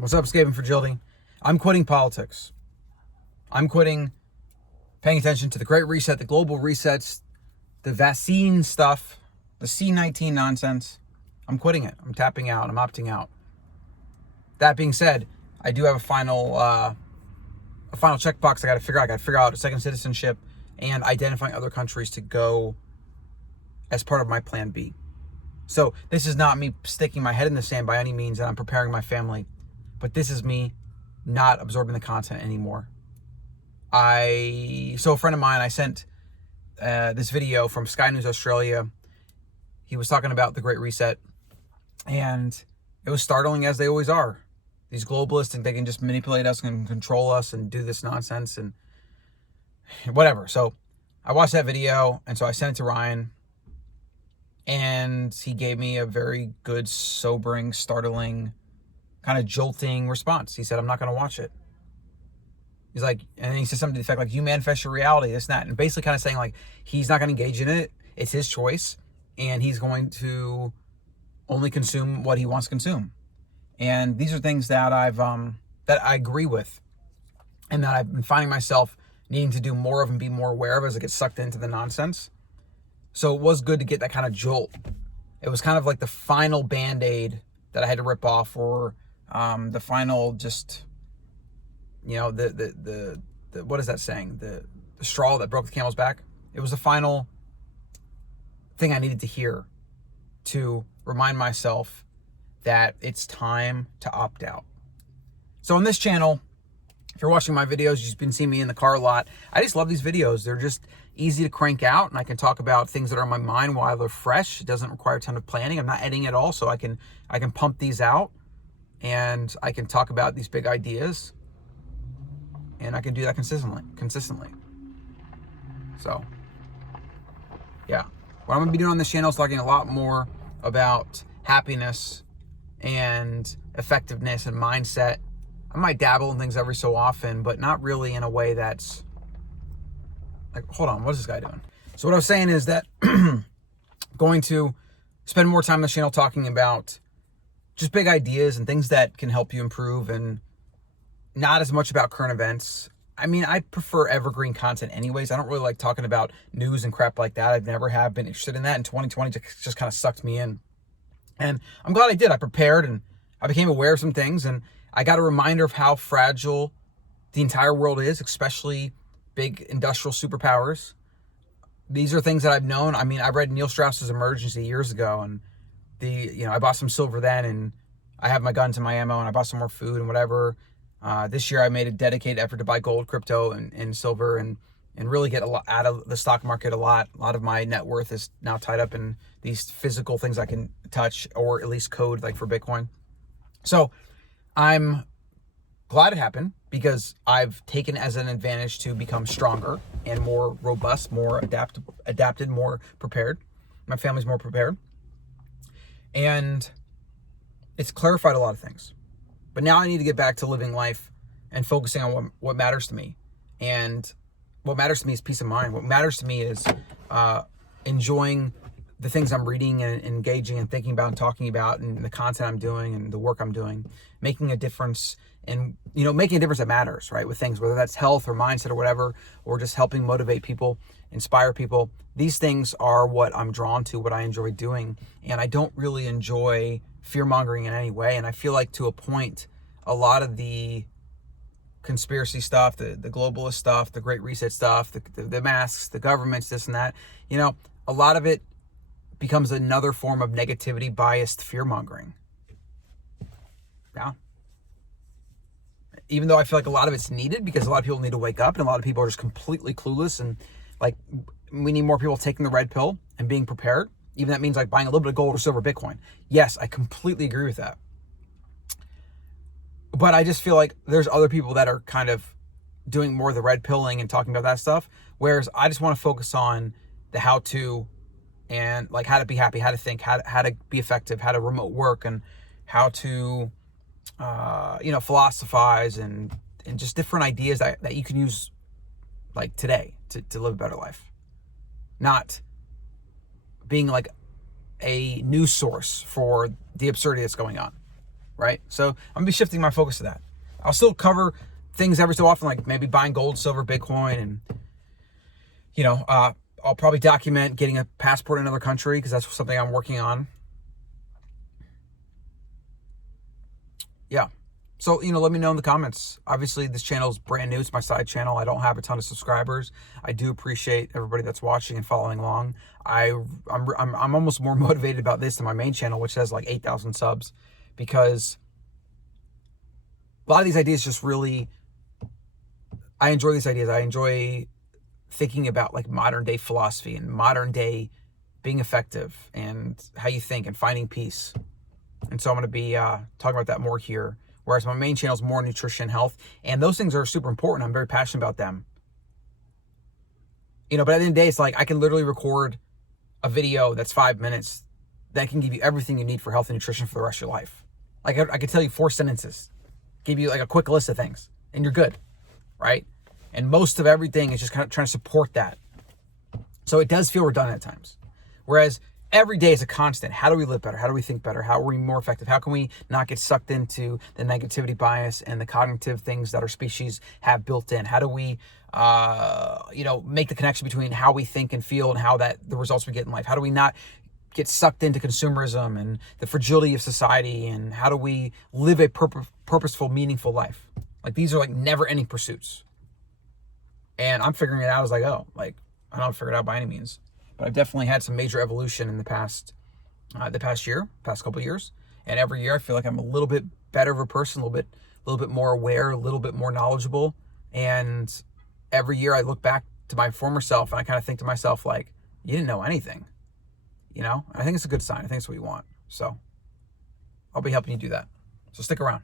What's up, Escaping Fragility? I'm quitting politics. I'm quitting paying attention to the Great Reset, the global resets, the vaccine stuff, the C-19 nonsense. I'm quitting it. I'm tapping out. I'm opting out. That being said, I do have a final checkbox I got to figure out. I got to figure out a second citizenship and identifying other countries to go as part of my plan B. So this is not me sticking my head in the sand by any means, and I'm preparing my family. But this is me not absorbing the content anymore. So a friend of mine, I sent this video from Sky News Australia. He was talking about the Great Reset, and it was startling, as they always are. These globalists think they can just manipulate us and control us and do this nonsense and whatever. So I watched that video, and so I sent it to Ryan, and he gave me a very good, sobering, startling, kind of jolting response. He said, I'm not going to watch it. He's like, and then he said something to the effect like, you manifest your reality, this and that. And basically kind of saying like, he's not going to engage in it. It's his choice. And he's going to only consume what he wants to consume. And these are things that that I agree with. And that I've been finding myself needing to do more of and be more aware of as I get sucked into the nonsense. So it was good to get that kind of jolt. It was kind of like the final Band-Aid that I had to rip off, or the final just, the what is that saying? The straw that broke the camel's back. It was the final thing I needed to hear to remind myself that it's time to opt out. So on this channel, if you're watching my videos, you've been seeing me in the car a lot. I just love these videos. They're just easy to crank out, and I can talk about things that are on my mind while they're fresh. It doesn't require a ton of planning. I'm not editing at all, so I can pump these out, and I can talk about these big ideas, and I can do that consistently. So, yeah. What I'm going to be doing on this channel is talking a lot more about happiness and effectiveness and mindset. I might dabble in things every so often, but not really in a way that's like, hold on, what is this guy doing? So what I was saying is that going to spend more time on the channel talking about just big ideas and things that can help you improve, and not as much about current events. I mean, I prefer evergreen content anyways. I don't really like talking about news and crap like that. I've never have been interested in that. And 2020 just kind of sucked me in. And I'm glad I did. I prepared and I became aware of some things, and I got a reminder of how fragile the entire world is, especially big industrial superpowers. These are things that I've known. I mean, I read Neil Strauss's Emergency years ago, and I bought some silver then, and I have my guns and my ammo, and I bought some more food and whatever. This year I made a dedicated effort to buy gold, crypto, and silver, and really get a lot out of the stock market. A lot of my net worth is now tied up in these physical things I can touch, or at least code, like for Bitcoin. So I'm glad it happened, because I've taken as an advantage to become stronger and more robust, more adapted, more prepared. My family's more prepared. And it's clarified a lot of things. But now I need to get back to living life and focusing on what matters to me. And what matters to me is peace of mind. What matters to me is enjoying the things I'm reading and engaging and thinking about and talking about, and the content I'm doing and the work I'm doing, making a difference, and making a difference that matters, right? With things, whether that's health or mindset or whatever, or just helping motivate people, inspire people. These things are what I'm drawn to, what I enjoy doing. And I don't really enjoy fear-mongering in any way. And I feel like, to a point, a lot of the conspiracy stuff, the globalist stuff, the Great Reset stuff, the masks, the governments, this and that, a lot of it becomes another form of negativity, biased fear-mongering. Yeah. Even though I feel like a lot of it's needed, because a lot of people need to wake up, and a lot of people are just completely clueless, and like, we need more people taking the red pill and being prepared. Even that means like buying a little bit of gold or silver Bitcoin. Yes, I completely agree with that. But I just feel like there's other people that are kind of doing more of the red pilling and talking about that stuff. Whereas I just want to focus on the how to, and like how to be happy, how to think, how to be effective, how to remote work, and how to, philosophize and just different ideas that you can use like today to live a better life. Not being like a news source for the absurdity that's going on, right? So I'm gonna be shifting my focus to that. I'll still cover things every so often, like maybe buying gold, silver, Bitcoin, and I'll probably document getting a passport in another country because that's something I'm working on. Yeah. So, let me know in the comments. Obviously, this channel is brand new. It's my side channel. I don't have a ton of subscribers. I do appreciate everybody that's watching and following along. I'm almost more motivated about this than my main channel, which has like 8,000 subs, because a lot of these ideas just really, I enjoy these ideas. I enjoy thinking about like modern day philosophy and modern day being effective and how you think and finding peace. And so I'm going to be talking about that more here. Whereas my main channel is more nutrition, health, and those things are super important. I'm very passionate about them. But at the end of the day, it's like I can literally record a video that's 5 minutes that can give you everything you need for health and nutrition for the rest of your life. Like I could tell you 4 sentences, give you like a quick list of things, and you're good, right? And most of everything is just kind of trying to support that. So it does feel redundant at times. Whereas every day is a constant. How do we live better? How do we think better? How are we more effective? How can we not get sucked into the negativity bias and the cognitive things that our species have built in? How do we, make the connection between how we think and feel and how the results we get in life? How do we not get sucked into consumerism and the fragility of society? And how do we live a purposeful, meaningful life? Like, these are like never-ending pursuits. And I'm figuring it out as I go. Like, I don't figure it out by any means, but I've definitely had some major evolution in the past couple of years. And every year I feel like I'm a little bit better of a person, a little bit more aware, a little bit more knowledgeable. And every year I look back to my former self and I kind of think to myself, like, you didn't know anything, I think it's a good sign. I think it's what you want. So I'll be helping you do that. So stick around.